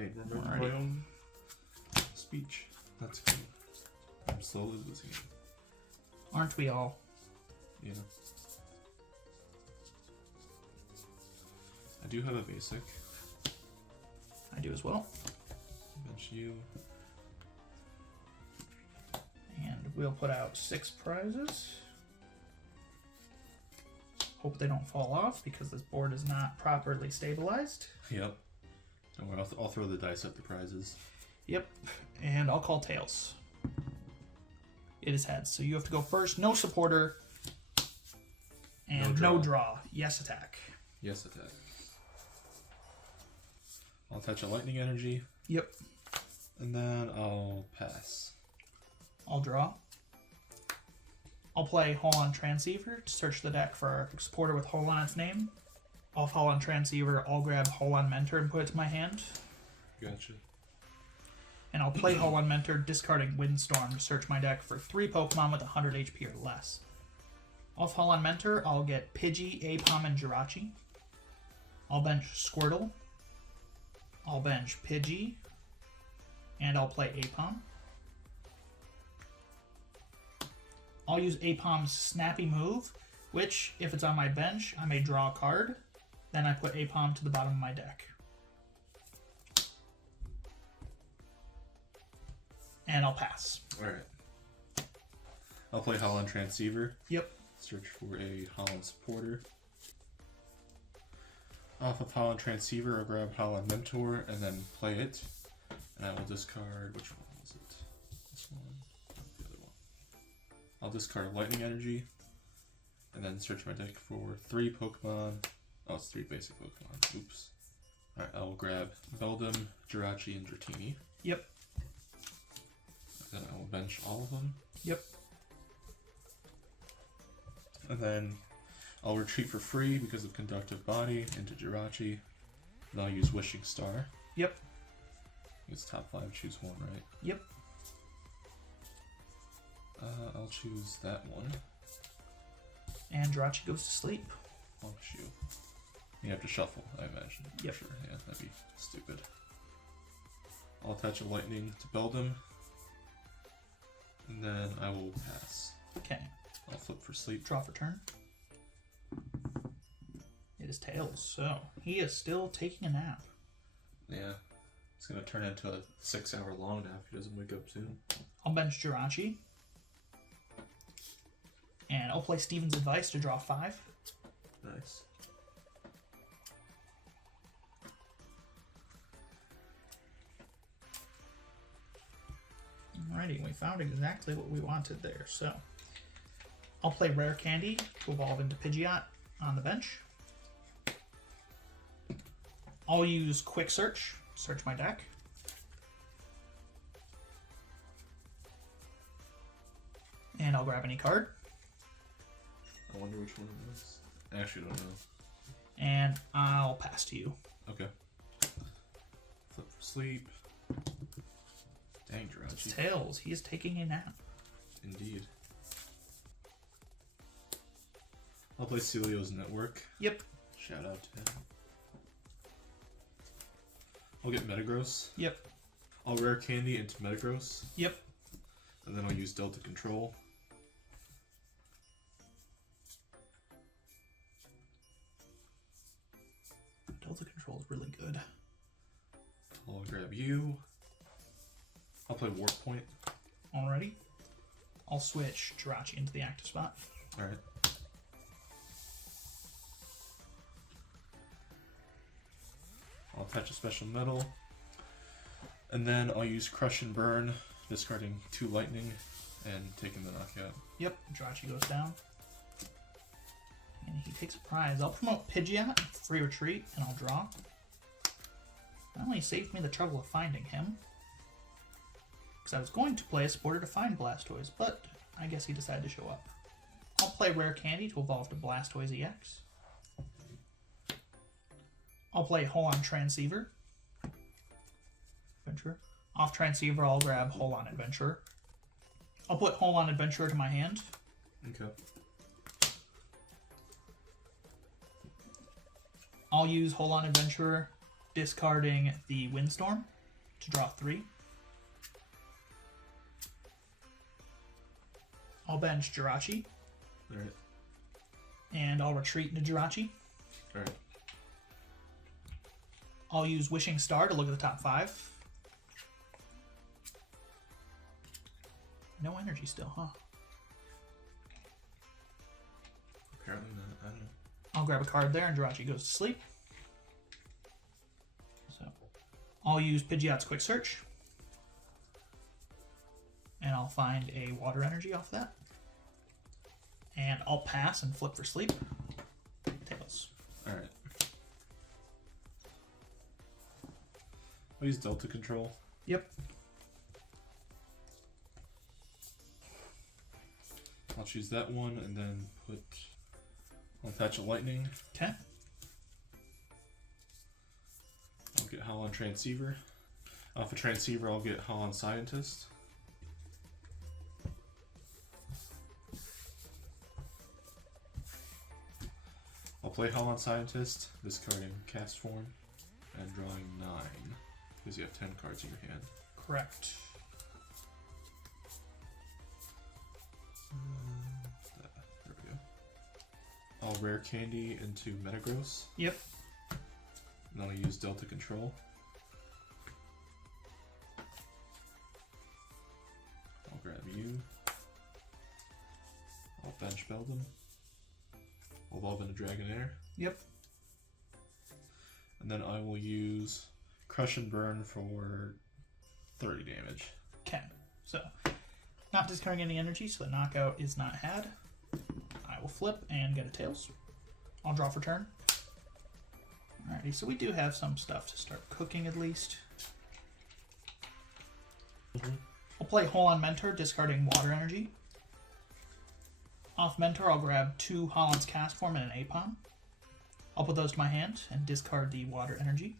Can't remember my own speech. That's cool. I'm slowly losing it. Aren't we all? Yeah. I do have a basic. I do as well. Bench you. And we'll put out 6 prizes. Hope they don't fall off because this board is not properly stabilized. Yep. Don't worry, I'll throw the dice at the prizes. Yep. And I'll call tails. It is heads. So you have to go first. No supporter. And no draw. Yes attack. Yes attack. I'll attach a lightning energy. Yep. And then I'll pass. I'll draw. I'll play Hold on Transceiver to search the deck for a supporter with Hold on its name. Off Hold on Transceiver, I'll grab Hold on Mentor and put it to my hand. Gotcha. And I'll play Hold on Mentor, discarding Windstorm to search my deck for 3 Pokemon with 100 HP or less. Off Hold on Mentor, I'll get Pidgey, Aipom, and Jirachi. I'll bench Squirtle. I'll bench Pidgey. And I'll play Aipom. I'll use Aipom's Snappy move, which, if it's on my bench, I may draw a card. Then I put Aipom to the bottom of my deck. And I'll pass. Alright. I'll play Holland Transceiver. Yep. Search for a Holland supporter. Off of Holland Transceiver, I'll grab Holland Mentor and then play it. And I will discard, which one was it? This one? The other one. I'll discard Lightning Energy. And then search my deck for 3 Pokemon. Oh, it's 3 basic Pokemon. Oops. Alright, I will grab Beldum, Jirachi, and Dratini. Yep. Then I will bench all of them. Yep. And then I'll retreat for free because of Conductive Body into Jirachi. Then I'll use Wishing Star. Yep. It's top 5, choose one, right? Yep. I'll choose that one. And Jirachi goes to sleep. Oh, shoot. You have to shuffle, I imagine. Yep. Sure, yeah, that'd be stupid. I'll attach a lightning to Beldum. And then I will pass. Okay. I'll flip for sleep. Draw for turn. It is tails, so he is still taking a nap. Yeah. It's gonna turn into a 6-hour long nap if he doesn't wake up soon. I'll bench Jirachi. And I'll play Steven's Advice to draw 5. Nice. Alrighty, we found exactly what we wanted there. So I'll play Rare Candy to evolve into Pidgeot on the bench. I'll use Quick Search, search my deck. And I'll grab any card. I wonder which one it is. I actually don't know. And I'll pass to you. Okay. Flip for sleep. Dang, Jirachi. Tails, he is taking a nap. Indeed. I'll play Celio's Network. Yep. Shout out to him. I'll get Metagross. Yep. I'll Rare Candy into Metagross. Yep. And then I'll use Delta Control. Delta Control is really good. I'll grab you. I'll play Warp Point. Alrighty. I'll switch Jirachi into the active spot. Alright. I'll attach a special metal. And then I'll use Crush and Burn, discarding 2 lightning and taking the knockout. Yep, Jirachi goes down. And he takes a prize. I'll promote Pidgeot, free retreat, and I'll draw. That only saved me the trouble of finding him. Because I was going to play a supporter to find Blastoise, but I guess he decided to show up. I'll play Rare Candy to evolve to Blastoise EX. I'll play Hold on Transceiver. Adventurer. Off Transceiver, I'll grab Hold on Adventurer. I'll put Hold on Adventurer to my hand. Okay. I'll use Hold on Adventurer discarding the Windstorm to draw 3. I'll bench Jirachi. Alright. And I'll retreat into Jirachi. Alright. I'll use Wishing Star to look at the top 5. No energy still, huh? Apparently not. I don't know. I'll grab a card there and Jirachi goes to sleep. So I'll use Pidgeot's Quick Search. And I'll find a water energy off that. And I'll pass and flip for sleep. Tails. Alright. I'll use Delta Control. Yep. I'll choose that one and then I'll attach a lightning. Okay. I'll get Holon Transceiver. Off a Transceiver, I'll get Holon Scientist. I'll play Holon Scientist, discarding Cast Form, and drawing 9, because you have 10 cards in your hand. Correct. There we go. I'll Rare Candy into Metagross. Yep. And I'll use Delta Control. I'll grab you. I'll bench Beldum. I'll evolve into Dragonair. Yep. And then I will use Crush and Burn for 30 damage. Okay. So, not discarding any energy, so the knockout is not had. I will flip and get a Tails. I'll draw for turn. Alrighty, so we do have some stuff to start cooking at least. I'll play Holon Mentor, discarding water energy. Off Mentor, I'll grab 2 Holland's Cast Form and an Apom. I'll put those to my hand and discard the water energy.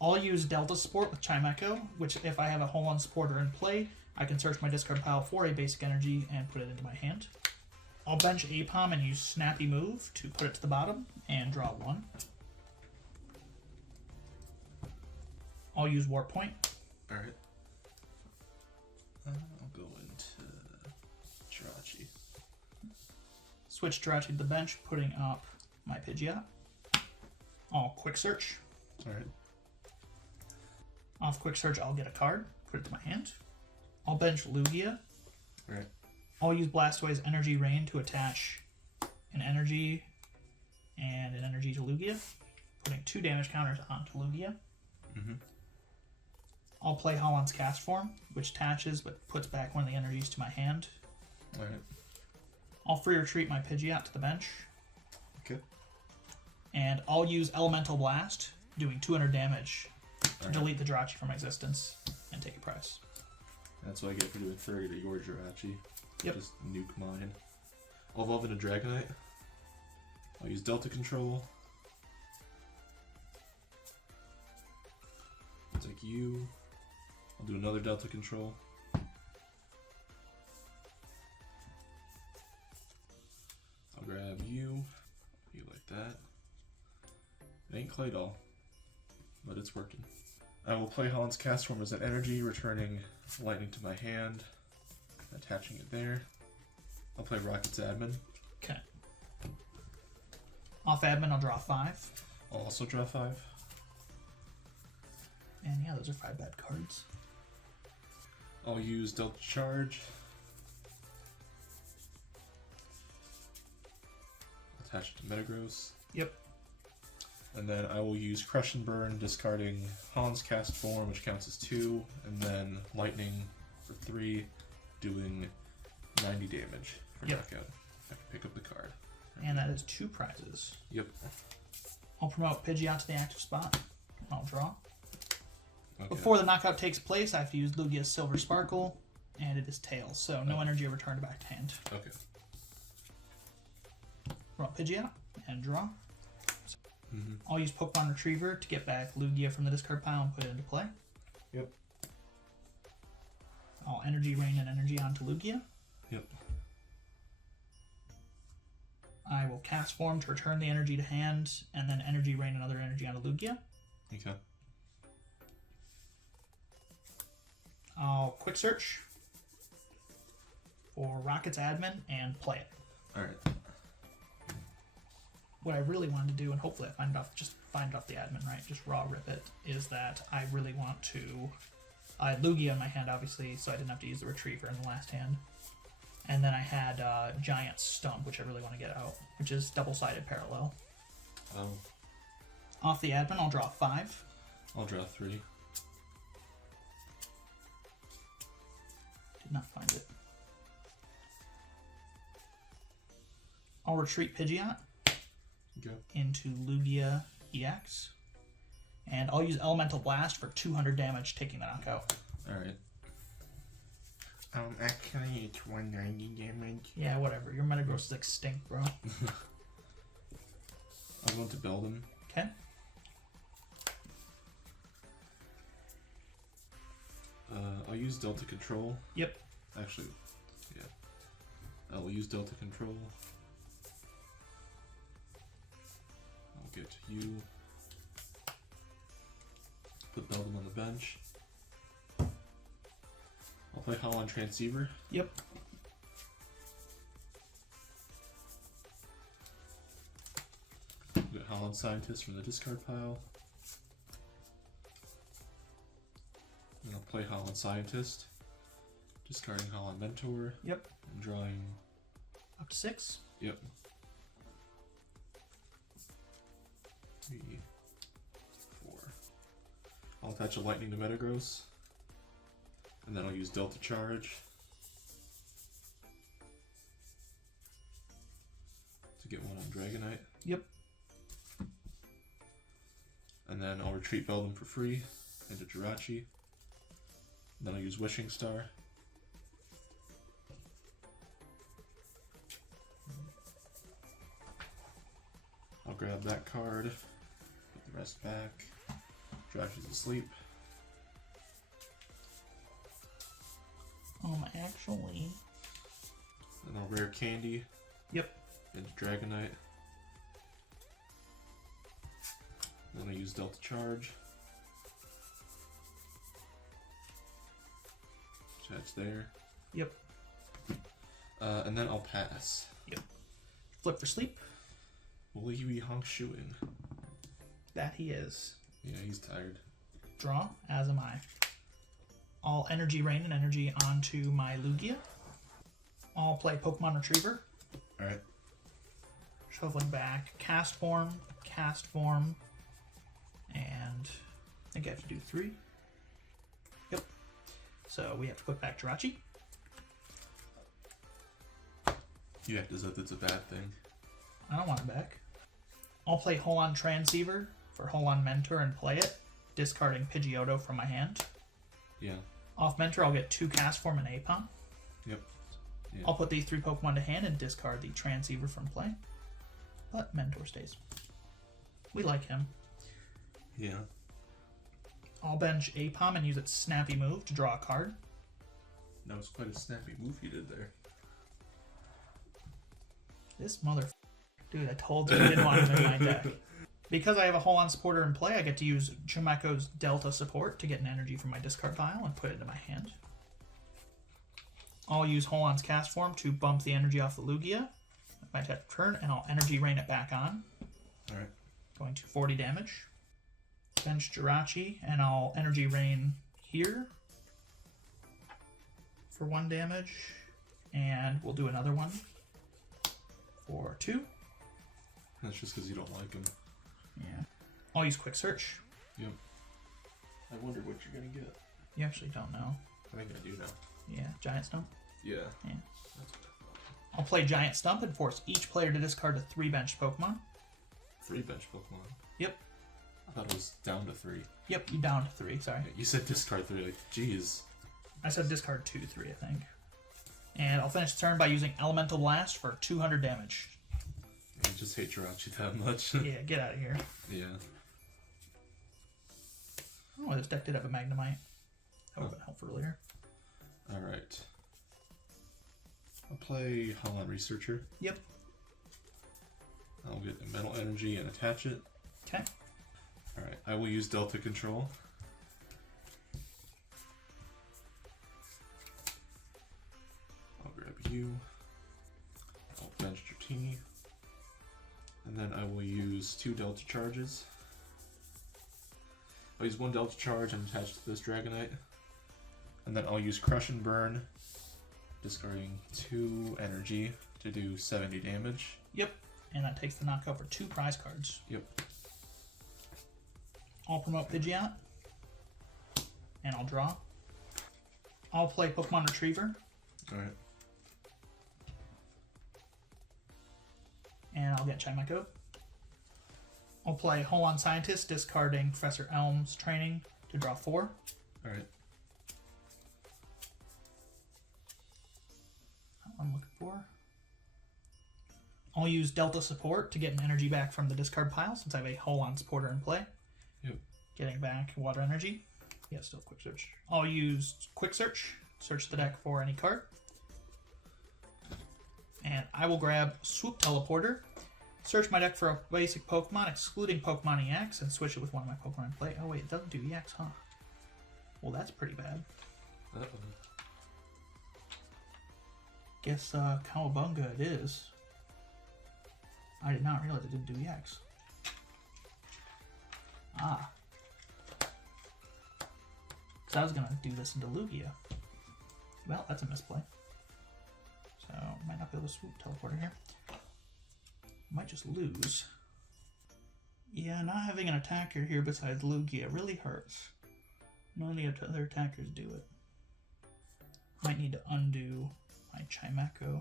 I'll use Delta Support with Chimecho, which if I have a Holon supporter in play, I can search my discard pile for a basic energy and put it into my hand. I'll bench Apom and use Snappy Move to put it to the bottom and draw 1. I'll use Warp Point. Alright. I'll go into Jirachi. Switch Jirachi to the bench, putting up my Pidgeot. I'll Quick Search. Alright. Off Quick Search, I'll get a card, put it to my hand. I'll bench Lugia. Alright. I'll use Blastoise Energy Rain to attach an energy and an energy to Lugia, putting 2 damage counters onto Lugia. Mm-hmm. I'll play Holland's Cast Form, which attaches but puts back one of the energies to my hand. Alright. I'll free retreat my Pidgeot to the bench. Okay. And I'll use Elemental Blast, doing 200 damage to Alright. delete the Jirachi from existence and take a prize. That's what I get for doing 30 to your Jirachi. Yep. Just nuke mine. I'll evolve into Dragonite. I'll use Delta Control. I'll take you. I'll do another Delta Control. I'll grab you. You like that. It ain't Claydol, but it's working. I will play Holland's Cast Form as an energy, returning lightning to my hand, attaching it there. I'll play Rocket's Admin. Okay. Off Admin, I'll draw 5. I'll also draw 5. And yeah, those are 5 bad cards. I'll use Delta Charge. Attach it to Metagross. Yep. And then I will use Crush and Burn, discarding Holland's Cast Form, which counts as 2, and then Lightning for 3, doing 90 damage for knockout. I can pick up the card. And that is 2 prizes. Yep. I'll promote Pidgeot to the active spot. And I'll draw. Okay. Before the knockout takes place, I have to use Lugia's Silver Sparkle, and it is Tails, so no energy are returned back to hand. Okay. Promote Pidgeot and draw. Mm-hmm. I'll use Pokemon Retriever to get back Lugia from the discard pile and put it into play. Yep. I'll Energy Rain and energy onto Lugia. Yep. I will Cast Form to return the energy to hand, and then Energy Rain another energy onto Lugia. Okay. I'll quick search for Rocket's admin and play it. Alright. What I really wanted to do, and hopefully I find it off the admin, right? Just raw rip it, is that I really want to... I had Lugia in my hand, obviously, so I didn't have to use the Retriever in the last hand. And then I had Giant Stump, which I really want to get out, which is double-sided parallel. Oh. Off the admin, I'll draw 5. I'll draw 3. Did not find it. I'll retreat Pidgeot Go. into Lugia EX. And I'll use Elemental Blast for 200 damage, taking the knockout. Alright. Actually, it's 190 damage. Yeah, whatever. Your Metagross is extinct, bro. I'm going to build him. Okay. I'll use Delta Control. Yep. Actually, yeah. I will use Delta Control. I'll get you. Put Beldum on the bench. I'll play Holland Transceiver. Yep. Get Holland Scientist from the discard pile. And I'll play Holland Scientist. Discarding Holland Mentor. Yep. And drawing. Up to 6. Yep. 3, 4. I'll attach a Lightning to Metagross. And then I'll use Delta Charge to get one on Dragonite. Yep. And then I'll retreat Beldum for free into Jirachi. Then I'll use Wishing Star. I'll grab that card, put the rest back. Jirachi's asleep. Actually... Then I'll rare Candy. Yep. Into Dragonite. Then I'll use Delta Charge. Attach there. Yep. And then I'll pass. Yep. Flip for sleep. Will he be honk shooing? That he is. Yeah, he's tired. Draw, as am I. I'll Energy Rain and Energy onto my Lugia. I'll play Pokemon Retriever. Alright. Shuffling back. Cast Form, and I think I have to do 3. Yep. So we have to put back Jirachi. You have to say that's a bad thing. I don't want it back. I'll play Holon Transceiver for Holon Mentor and play it, discarding Pidgeotto from my hand. Yeah. Off Mentor, I'll get 2 Cast Form and Apom. Yep. Yeah. I'll put these 3 Pokemon to hand and discard the Transceiver from play. But Mentor stays. We like him. Yeah. I'll bench Apom and use its snappy move to draw a card. That was quite a snappy move you did there. This mother... Dude, I told you I didn't want him in my deck. Because I have a Holon supporter in play, I get to use Chimeko's Delta support to get an energy from my discard pile and put it into my hand. I'll use Holon's Cast Form to bump the energy off the Lugia. My tap turn, and I'll Energy Rain it back on. Alright. Going to 40 damage. Bench Jirachi, and I'll Energy Rain here for 1 damage. And we'll do another one for 2. That's just because you don't like him. Yeah. I'll use Quick Search. Yep. I wonder what you're gonna get. You actually don't know. I think I do now. Yeah, Giant Stump. Yeah. Yeah. That's what I thought. I'll play Giant Stump and force each player to discard a 3 bench Pokemon. 3 bench Pokemon. Yep. I thought it was down to 3. Yep, you down to 3, sorry. Yeah, you said discard 3, like, jeez. I said discard 2, 3, I think. And I'll finish the turn by using Elemental Blast for 200 damage. I just hate Jirachi that much. Yeah, get out of here. Yeah. Oh, this deck did have a Magnemite. That would have been helpful earlier. Alright. I'll play Holon Researcher. Yep. I'll get the Metal Energy and attach it. Okay. Alright, I will use Delta Control. I'll grab you. I'll bench Dratini. And then I will use 2 Delta Charges. I'll use 1 Delta Charge and attach to this Dragonite. And then I'll use Crush and Burn, discarding 2 energy to do 70 damage. Yep, and that takes the knockout for 2 prize cards. Yep. I'll promote Pidgeot, and I'll draw. I'll play Pokemon Retriever. Alright. And I'll get Chimecho. I'll play Holon Scientist, discarding Professor Elm's training to draw 4. Alright. That's what I'm looking for. I'll use Delta Support to get an energy back from the discard pile since I have a Holon supporter in play. Yep. Getting back water energy. Yeah, still Quick Search. I'll use Quick Search, search the deck for any card. And I will grab Swoop Teleporter, search my deck for a basic Pokemon, excluding Pokemon EX, and switch it with one of my Pokemon in play. Oh wait, it doesn't do EX, huh? Well, that's pretty bad. Guess Cowabunga it is. I did not realize it didn't do EX. Ah. Because I was going to do this into Lugia. Well, that's a misplay. So, might not be able to swoop teleporter here. Might just lose. Yeah, not having an attacker here besides Lugia really hurts. None of the other attackers do it. Might need to undo my Chimecho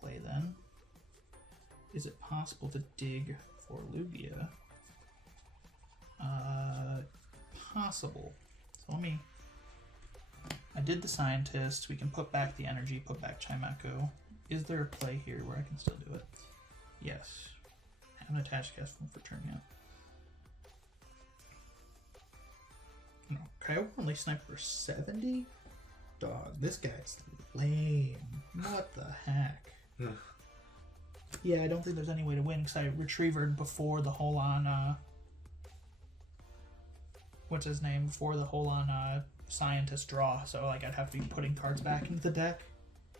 play then. Is it possible to dig for Lugia? Possible. So let me... I did the Scientist. We can put back the energy, put back Chimecho. Is there a play here where I can still do it? Yes. I haven't attached cast form for turn yet. No. Kyogre only sniped for 70? Dog, this guy's lame. What the heck? Yeah, I don't think there's any way to win because I retrievered before the whole on what's his name? Before the whole on Scientist draw, so like I'd have to be putting cards back into the deck.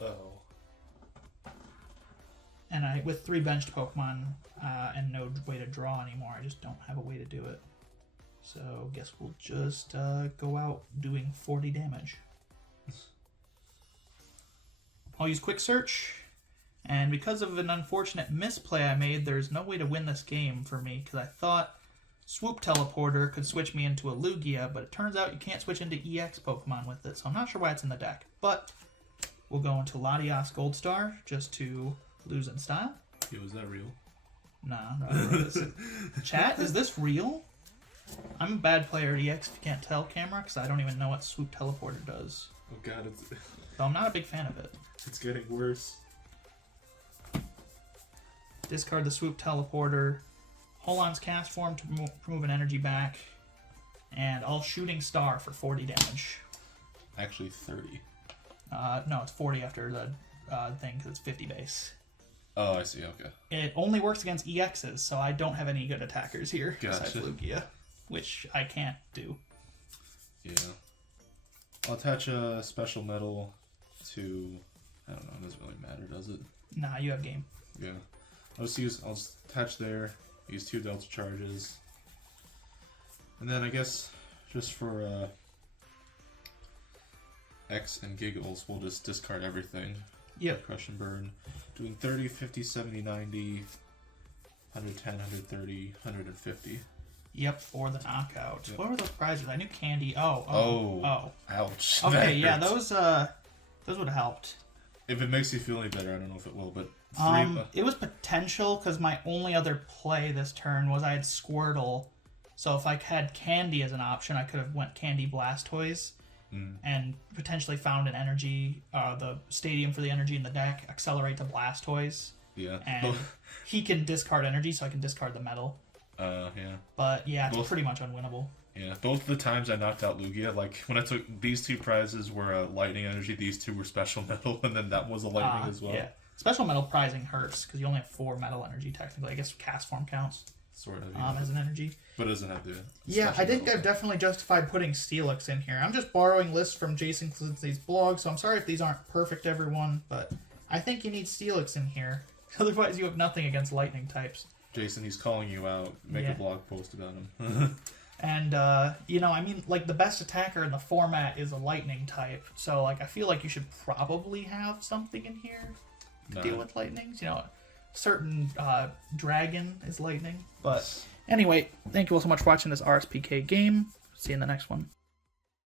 Oh. And I with 3 benched Pokemon and no way to draw anymore, I just don't have a way to do it. So guess we'll just go out doing 40 damage. I'll use Quick Search. And because of an unfortunate misplay I made, there's no way to win this game for me, because I thought Swoop Teleporter could switch me into a Lugia, but it turns out you can't switch into EX Pokemon with it, so I'm not sure why it's in the deck. But we'll go into Latias Goldstar just to lose in style. Yo, is that real? Nah, Chat, is this real? I'm a bad player at EX if you can't tell, camera, because I don't even know what Swoop Teleporter does. Oh god, So I'm not a big fan of it. It's getting worse. Discard the Swoop Teleporter. Holon's cast form to move an energy back. And I'll Shooting Star for 40 damage. Actually 30. No, it's 40 after the thing because it's 50 base. Oh, I see, okay. It only works against EXs, so I don't have any good attackers here besides Gotcha. Lugia, which I can't do. Yeah. I'll attach a special metal to... I don't know, it doesn't really matter, does it? Nah, you have game. Yeah. I'll just attach there, use 2 Delta Charges. And then I guess just for X and Giggles, we'll just discard everything. Yep. Crush and Burn. Doing 30, 50, 70, 90, 110, 130, 150. Yep, for the knockout. Yep. What were those prizes? I knew candy. Oh. Ouch. Okay, That yeah, hurts. those would have helped. If it makes you feel any better, I don't know if it will, but... It was potential because my only other play this turn was I had Squirtle. So if I had Candy as an option, I could have went Candy Blastoise and potentially found an energy, the stadium for the energy in the deck, accelerate to Blastoise. Yeah. And he can discard energy, so I can discard the metal. Yeah. But yeah, it's pretty much unwinnable. Yeah, both the times I knocked out Lugia, like when I took these 2 prizes were lightning energy, these 2 were special metal, and then that was a lightning as well. Yeah. Special metal prizing hurts because you only have 4 metal energy technically. I guess cast form counts. Sort of. as an energy. But it doesn't have the. Yeah, I think special I've definitely justified putting Steelix in here. I'm just borrowing lists from Jason Clancy's blog, so I'm sorry if these aren't perfect, everyone, but I think you need Steelix in here. Otherwise, you have nothing against lightning types. Jason, he's calling you out. Make Yeah. a blog post about him. And, I mean, like, the best attacker in the format is a lightning type, so, like, I feel like you should probably have something in here to deal with lightnings. You know, certain dragon is lightning. But anyway, thank you all so much for watching this RSPK game. See you in the next one.